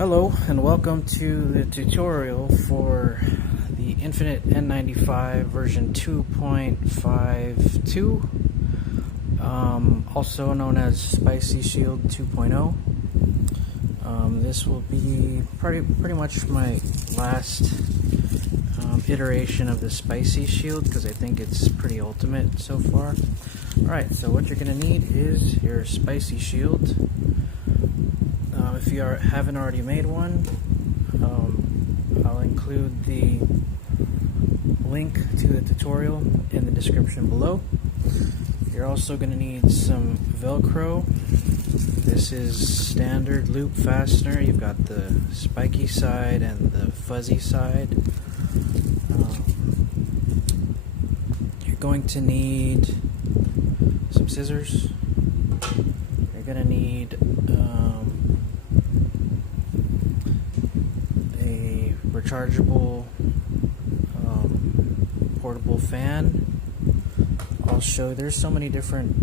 Hello and welcome to the tutorial for the Infinite N95 version 2.52, also known as Spicy Shield 2.0. This will be pretty much my last iteration of the Spicy Shield because I think it's pretty ultimate so far. Alright, so what you're going to need is your Spicy Shield. If you haven't already made one, I'll include the link to the tutorial in the description below. You're also going to need some Velcro. This is standard loop fastener. You've got the spiky side and the fuzzy side. You're going to need some scissors. You're going to need a rechargeable portable fan. I'll show, there's so many different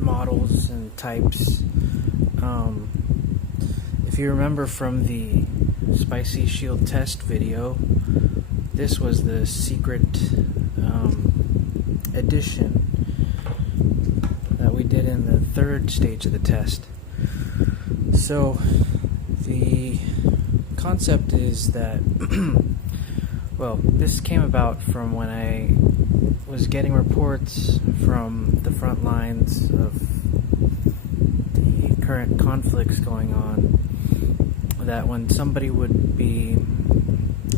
models and types. If you remember from the Spicy Shield test video, this was the secret edition that we did in the third stage of the test. So the concept is that well, this came about from when I was getting reports from the front lines of the current conflicts going on, that when somebody would be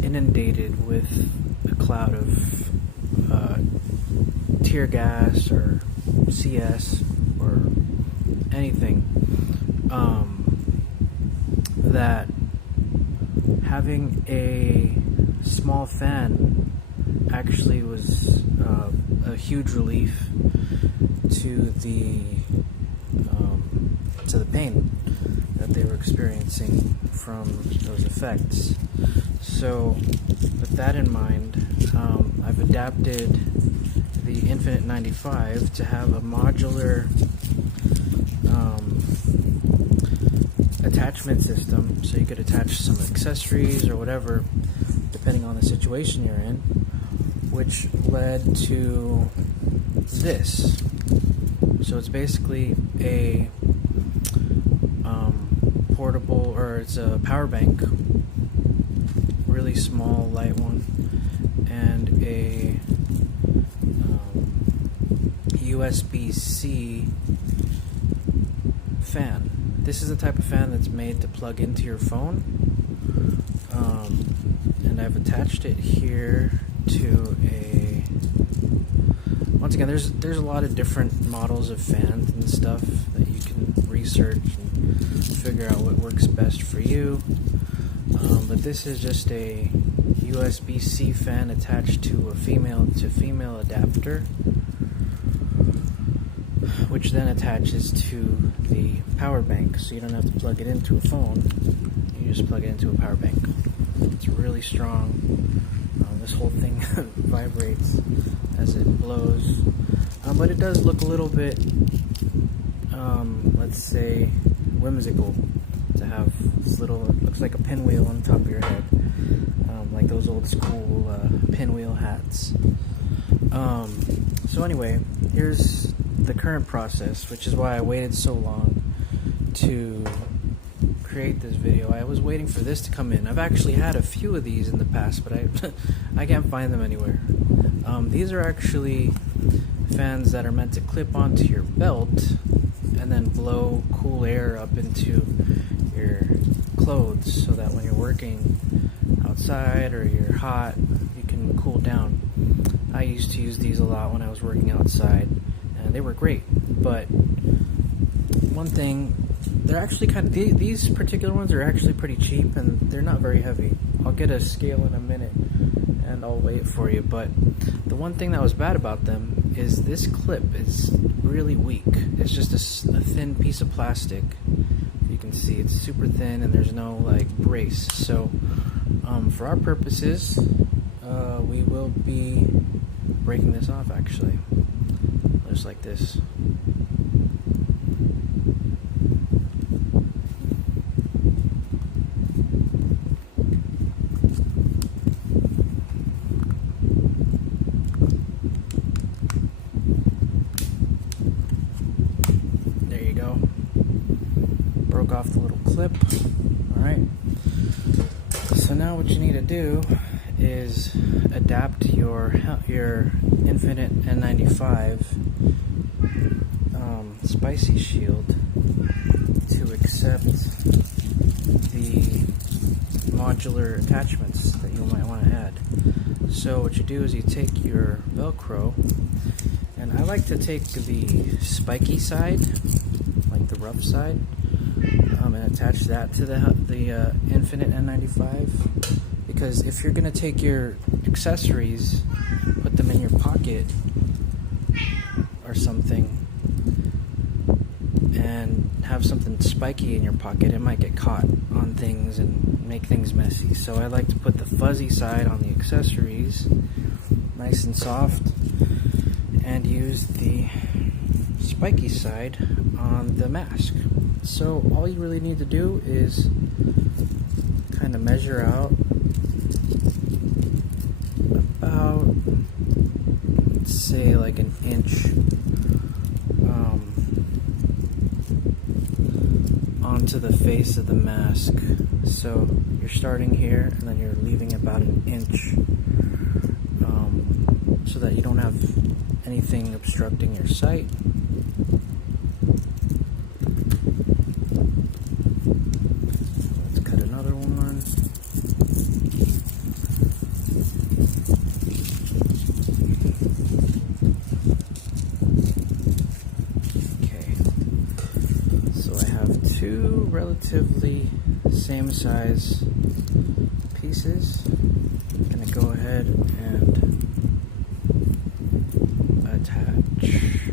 inundated with a cloud of tear gas or CS or anything, that having a small fan actually was a huge relief to the pain that they were experiencing from those effects. So with that in mind, I've adapted the Infinite 95 to have a modular attachment system, so you could attach some accessories or whatever depending on the situation you're in, which led to this. So it's basically a portable, or it's a power bank, really small, light one, and a USB-C fan. This is the type of fan that's made to plug into your phone, and I've attached it here to a, once again, there's a lot of different models of fans and stuff that you can research and figure out what works best for you, but this is just a USB-C fan attached to a female-to-female adapter, which then attaches to the power bank, so you don't have to plug it into a phone, you just plug it into a power bank. It's really strong. This whole thing vibrates as it blows, but it does look a little bit, let's say, whimsical to have this little, it looks like a pinwheel on top of your head, like those old school pinwheel hats. So anyway, here's the current process, which is why I waited so long to create this video. I was waiting for this to come in. I've actually had a few of these in the past, but I can't find them anywhere. These are actually fans that are meant to clip onto your belt and then blow cool air up into your clothes, so that when you're working outside or you're hot, you can cool down. I used to use these a lot when I was working outside, and they were great. But one thing, they're actually kind of, these particular ones are actually pretty cheap, and they're not very heavy. I'll get a scale in a minute and I'll weigh it for you, but the one thing that was bad about them is this clip is really weak. It's just a thin piece of plastic. You can see it's super thin and there's no like brace. So for our purposes, we will be breaking this off actually, just like this. broke off the little clip. Alright, so now what you need to do is adapt your Infinite N95 spicy shield to accept the modular attachments that you might want to add. So what you do is you take your Velcro, and I like to take the spiky side, like the rough side, and attach that to the Infinite N95, because if you're going to take your accessories, put them in your pocket or something, and have something spiky in your pocket, it might get caught on things and make things messy. So I like to put the fuzzy side on the accessories, nice and soft, and use the spiky side on the mask. So all you really need to do is kind of measure out about, let's say, like an inch onto the face of the mask. So you're starting here and then you're leaving about an inch, so that you don't have anything obstructing your sight. Let's cut another one. Okay, so I have two relatively same size pieces. I'm gonna go ahead and attach.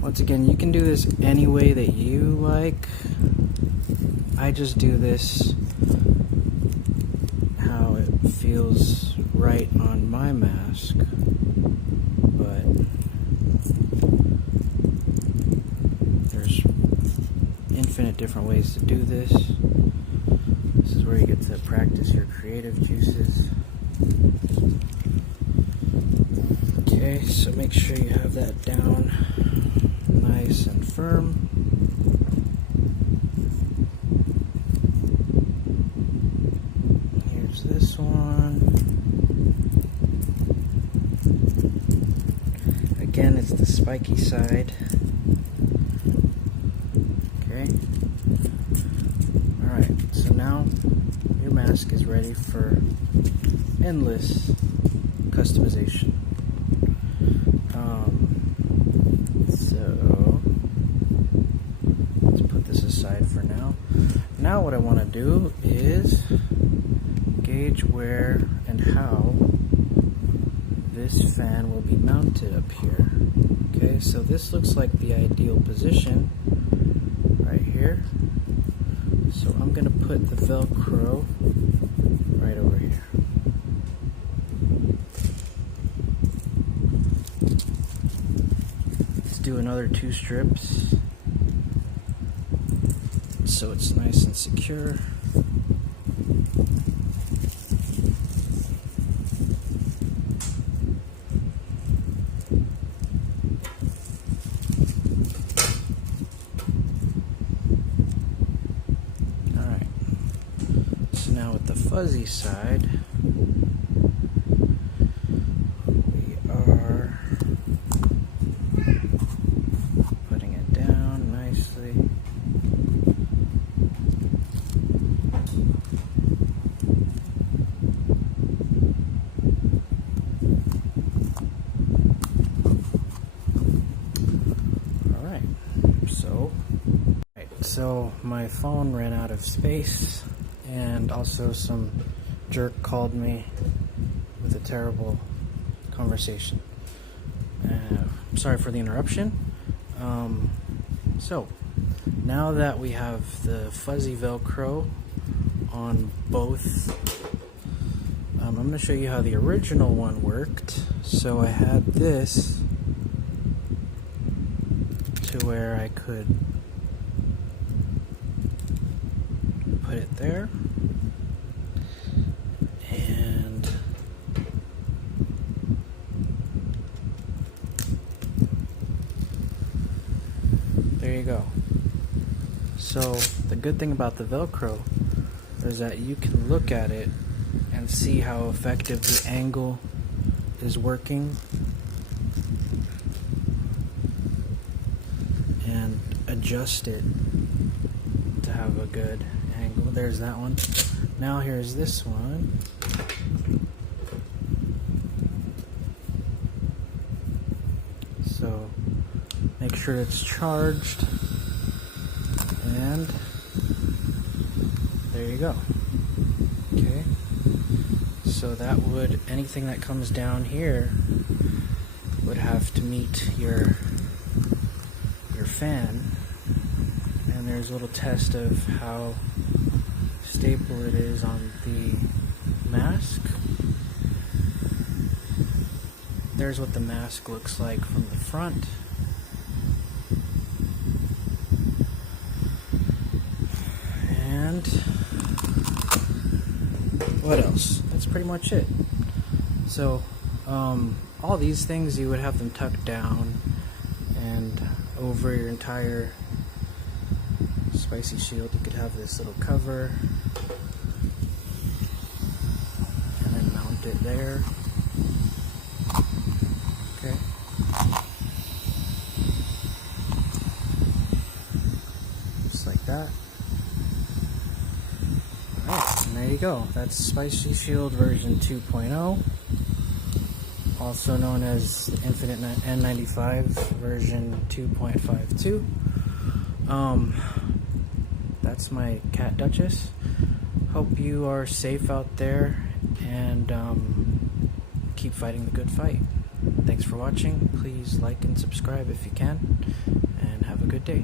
Once again, you can do this any way that you like. I just do this how it feels right on my mask, but there's infinite different ways to do this. This is where you get to practice your creative juices. Okay, so make sure you have that down nice and firm. Here's this one. Again, it's the spiky side. Okay. Alright, so now your mask is ready for endless customization. So let's put this aside for now. Now what I want to do is gauge where and how this fan will be mounted up here. Okay, so this looks like the ideal position right here. So I'm going to put the Velcro right over here. Let's do another 2 strips so it's nice and secure. Alright, so now with the fuzzy side, we are putting it down nicely. So my phone ran out of space, and also some jerk called me with a terrible conversation. I'm sorry for the interruption. So now that we have the fuzzy Velcro on both, I'm going to show you how the original one worked. So I had this to where I could put it there, and there you go. So the good thing about the Velcro is that you can look at it and see how effective the angle is working and adjust it to have a good angle. There's that one. Now here's this one. So make sure it's charged, and there you go. Okay, so that would, anything that comes down here would have to meet your fan. And there's a little test of how stable it is on the mask. There's what the mask looks like from the front. And what else? That's pretty much it. So all these things, you would have them tucked down and over your entire spicy shield. You could have this little cover and then mount it there. Okay. Just like that. Alright, and there you go. That's Spicy Shield version 2.0, also known as Infinite N95 version 2.52. That's my cat Duchess. Hope you are safe out there and keep fighting the good fight. Thanks for watching. Please like and subscribe if you can, and have a good day.